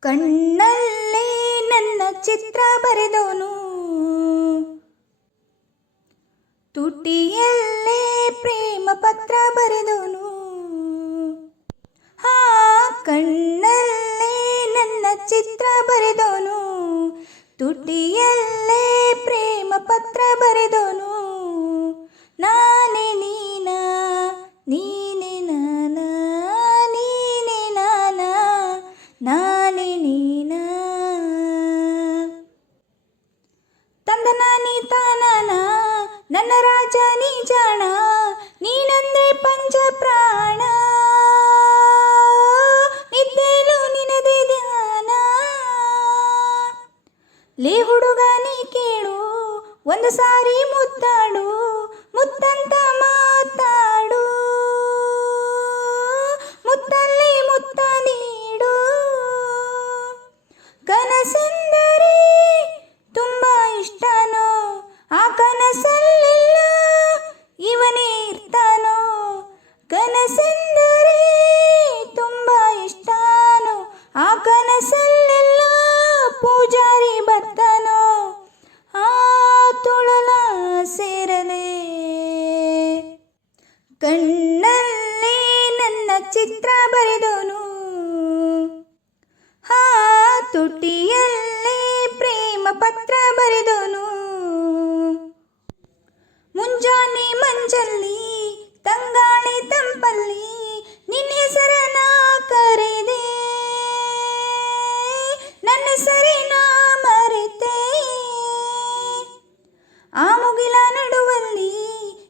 ಕಣ್ಣಲ್ಲೇ ನನ್ನ ಚಿತ್ರ ಬರೆದವನು. ತುಟಿಯಲ್ಲೇ ಪ್ರೇಮ ಪತ್ರ ಬರೆದವನು. ಹಾ ಕಣ್ಣಲ್ಲೇ ನನ್ನ ಚಿತ್ರ ಬರೆದವನು. ತುಟಿಯಲ್ಲೇ ನನ್ನ ರಾಜ ನೀ ಜಾಣ, ನೀನಂದ್ರೆ ಪಂಚ ಪ್ರಾಣ. ನಿದ್ದೇಲು ನಿನದೆ ಧ್ಯಾನ. ಲೇ ಹುಡುಗ ನೀ ಕೇಳು, ಒಂದು ಸಾರಿ ಮುತ್ತಾಡು ಮುತ್ತಂತ ಮಾತಾಡು ಆ ಕನಸಲ್ಲೆಲ್ಲ ಪೂಜಾರಿ ಬರ್ತಾನೋ ಆ ತುಳಲ ಸೇರಲೇ. ಕಣ್ಣಲ್ಲೇ ನನ್ನ ಚಿತ್ರ ಬರೆದೋನು ಹಾ ತುಟಿಯಲ್ಲೇ ಪ್ರೇಮ ಪತ್ರ ಬರೆದೋನು.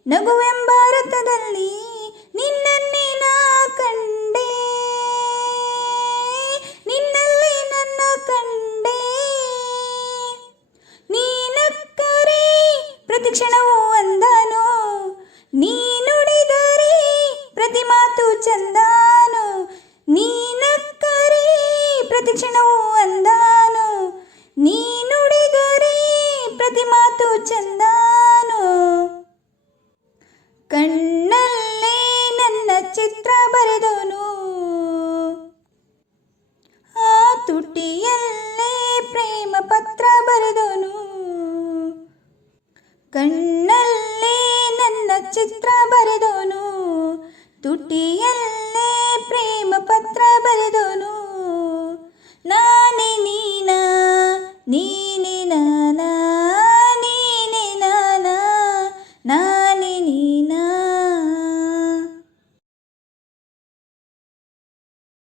ನಗುವೆಂಬ ರಥದಲ್ಲಿ ನಿನ್ನನ್ನೇ ನಾ ಕಂಡೆ. ನಿನ್ನಲ್ಲಿ ನನ್ನ ಕಂಡೆ. ನೀನಕ್ಕರೆ ಪ್ರತಿ ಕ್ಷಣವೂ ಅಂದಾನೋ ನೀನುಡಿದರೆ ಪ್ರತಿ ಮಾತು ಚಂದಾನು. ನೀನಕ್ಕರೆ ಪ್ರತಿ ಕ್ಷಣವೂ ಅಂದಾನೋ ನೀ ಪ್ರತಿ ಮಾತು ಚಂದಾನೋ. ಬರೆದೋನು ಆ ತುಟಿಯಲ್ಲೇ ಪ್ರೇಮ ಪತ್ರ ಬರೆದೋನು ಕಣ್ಣಲ್ಲೇ ನನ್ನ ಚಿತ್ರ ಬರೆದೋನು ತುಟಿಯಲ್ಲೇ ಪ್ರೇಮ ಪತ್ರ ಬರೆದೋನು